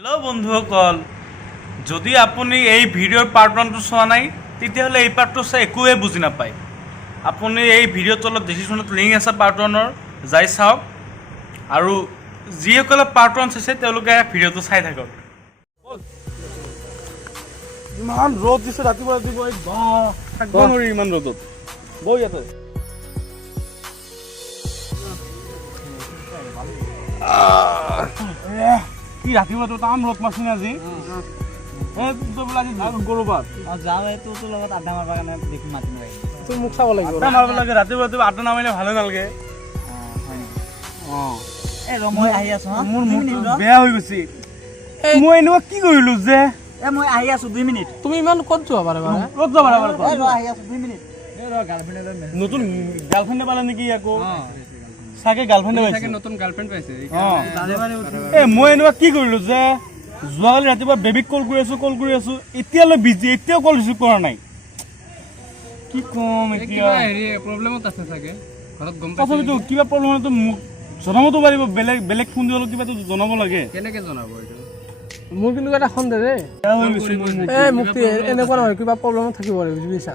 Hello बंधुসকল যদি আপুনি এই ভিডিওৰ পাৰ্ট 1 তো চোৱা নাই তেতিয়াহলে এই পাৰ্টটো চাই একোৱে বুজি নাপায়। আপুনি এই ভিডিওৰ তলত ডেসক্ৰিপশনত লিংক আছে পাৰ্ট 1 ৰ যাই চাওক আৰু যিসকলে পাৰ্ট 1 চাইছে তেওঁলোকে ভিডিওটো চাই থাকক। ইমান ৰ'দ দিছে ৰাতিপুৱা থাকিব নোৱাৰি ইমান ৰ'দত বৈ ইয়াতে কি ৰাতিপুৱা তো তাম ৰ'দ মাৰছি না আজি গৰুবাত যাওঁ তোৰ লগত আড্ডা মাৰিবৰ কাৰণে দেখি মাতি নোৱাৰি তোৰ মুখ চাব লাগিব আড্ডা মাৰিব লাগে ৰাতিপুৱা আড্ডা নামাৰিলে ভালে নালাগে। মই আহি আছো মোৰ মুখটো বেয়া হৈ গৈছে। মই এনেকুৱা কি কৰিলো যে মই আহি আছো 2 মিনিট তুমি ইমান ক'ত যোৱা পাৰে ক'ত যাব লাগে আহি আছো 2 মিনিট নতুন গাৰ্লফ্ৰেণ্ড পালে নেকি আকৌ চাগে গাৰ্লফ্ৰেণ্ড পাইছে নতুন গাৰ্লফ্ৰেণ্ড পাইছে মই এনেকুৱা কি কৰিলো যে যোৱাকালি ৰাতিপুৱা বেবীক কল কৰি আছো এতিয়ালৈ বিজি এতিয়াও কল ৰিচিভ কৰা নাই। কি কম এতিয়া প্ৰব্লেমত আছে চাগে ঘৰত গম তথাপিতো কিবা প্ৰব্লেম হ'লেতো মোক জনাবতো পাৰিব। বেলেগ ফোন দিবলৈ কিবাটো জনাব লাগে। কেনেকে জনাব এইটো মোৰ কিন্তু এটা সন্দেহ দেই মুক্তি এনেকুৱা নহয় কিবা প্ৰব্লেমত থাকিব লাগে বুজিছা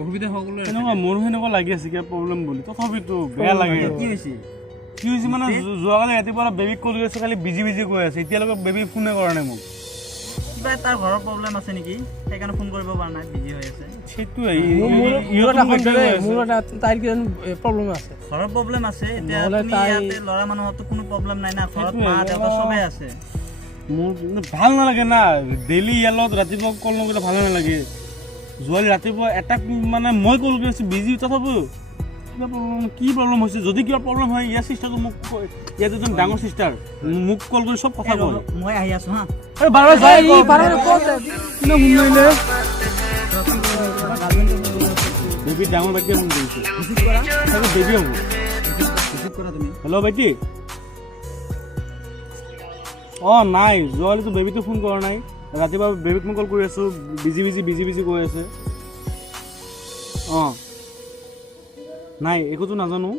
অসুবিধা সকলো এনেকুৱা মোৰো সেনেকুৱা লাগি আছে কিবা প্ৰব্লেম বুলি তথাপিতো বেয়া লাগে। কি হৈছে মানে যোৱাকালি ৰাতিপুৱা বেবীক কল কৰি আছো খালি বিজি কৈ আছে এতিয়ালৈকে বেবী ফোনে কৰা নাই মোক। কিবা তাৰ ঘৰৰ প্ৰব্লেম আছে নেকি সেইকাৰণে ফোন কৰিব পৰা নাই বিজি হৈ আছে সেইটোৱে মোৰ এটা তাইৰ কি প্ৰব্লেম আছে ঘৰৰ প্ৰব্লেম আছে এতিয়া তুমি ইয়াতে ল'ৰা মানুহতো কোনো প্ৰব্লেম নাই না ঘৰত মা দেউতা সবে আছে। মোৰ ভাল নালাগে না ডেইলি ইয়াৰ লগত ৰাতিপুৱা কল নকৰিলে ভাল নালাগে। যোৱালি ৰাতিপুৱা এটা মানে মই কল কৰি আছো বিজি তথাপিও কিবা প্ৰব্লেম কি প্ৰব্লেম হৈছে যদি কিবা প্ৰব্লেম হয় ইয়াৰ চিষ্টাৰটো মোক ইয়াত এজন ডাঙৰ চিষ্টাৰ মোক কল কৰি চব কথা কয়। মই আহি আছো হা বেবী ডাঙৰ বাইটিয়ে ফোন কৰিছে বেবী হ'ব। হেল্ল' বাইটি নাই যোৱালিতো বেবীটো ফোন কৰা নাই ৰাতিপুৱা বেবীক মই কল কৰি আছো বিজি কৈ আছে। নাই একোতো নাজানো।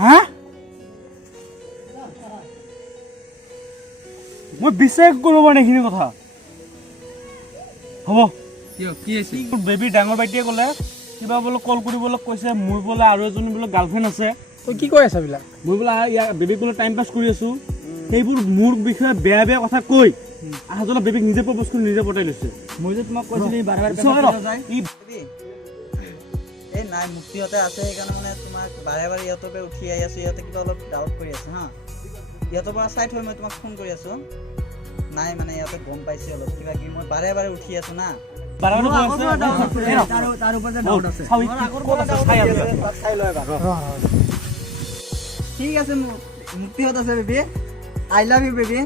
হা মই বিশ্বাস কৰিব পৰা নাই এইখিনি কথা। হ'ব বেবী ডাঙৰ বাইটিয়ে ক'লে কিবা বোলে কল কৰিবলৈ কৈছে মোৰ বোলে আৰু এজনী বোলে গাৰ্লফ্ৰেণ্ড আছে। তই কি কৈ আছা বিলাক মই বোলে ইয়াৰ বেবীক বোলে টাইম পাছ কৰি আছো সেইবোৰ মোৰ বিষয়ে বেয়া কথা কৈ আহজলা বেবীক নিজে প্ৰপ'জ কৰি নিজে পঠাই লৈছে। মই যে তোমাক কৈছিলো বাৰে এই নাই মুক্তিহঁতে আছে সেইকাৰণে মানে তোমাক বাৰে ইহঁতৰ পৰা উঠি আহি আছো ইহঁতে কিবা অলপ ডাউট কৰি আছে হা ইহঁতৰ পৰা চাইড হৈ মই তোমাক ফোন কৰি আছো নাই মানে ইহঁতে গম পাইছে অলপ কিবা কি মই বাৰে উঠি আছো না ঠিক আছে মুক্তিহঁত আছে baby I love you baby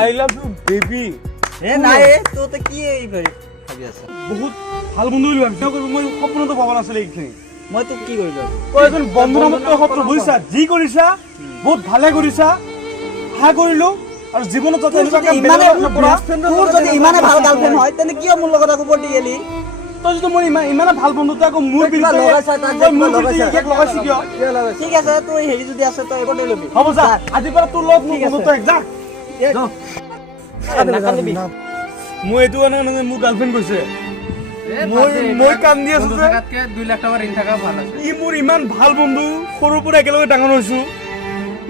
I love you baby নাই তোতে কি ভাবি আছা বহুত ভাল বন্ধু বুলি ভাবিছো মই সপোনতো পাব নাছিলে এইখিনি। মই তোক কি কৰিলো তই এজন বন্ধু নামত তই শত্ৰু বুজিছা যি কৰিছা বহুত ভালে কৰিছা সহায় কৰিলো আৰু জীৱনত যাতে তোৰ যদি ইমানে ভাল গাৰ্লফ্ৰেণ্ড হয় তেনে কিয় মোৰ লগত আকৌ পটি গেলি তই যদি মোৰ ইমানে ভাল বন্ধু তই আকৌ মোৰ বিৰুদ্ধে লগাইছি কিয়? ঠিক আছে তোৰ হেৰি যদি আছে তই পটি লবি হ'ব যা আজিৰ পৰা তোৰ লগত মোৰ বন্ধুত্ব যা মই এইটো নহয় মোৰ গাৰ্লফ্ৰেণ্ড কৈছে মই কান্দি আছো যে 2 লাখ টকা ঋণ থকা ভাল আছে। ই মোৰ ইমান ভাল বন্ধু সৰুৰ পৰা একেলগে ডাঙৰ হৈছো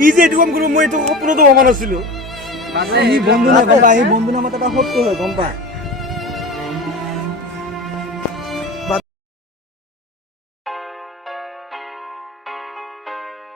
ই যে এইটো কাম কৰিব মই এইটো সপোনতো ভবা নাছিলো। বন্ধু নামত এটা শত্ৰু হয় গম পা।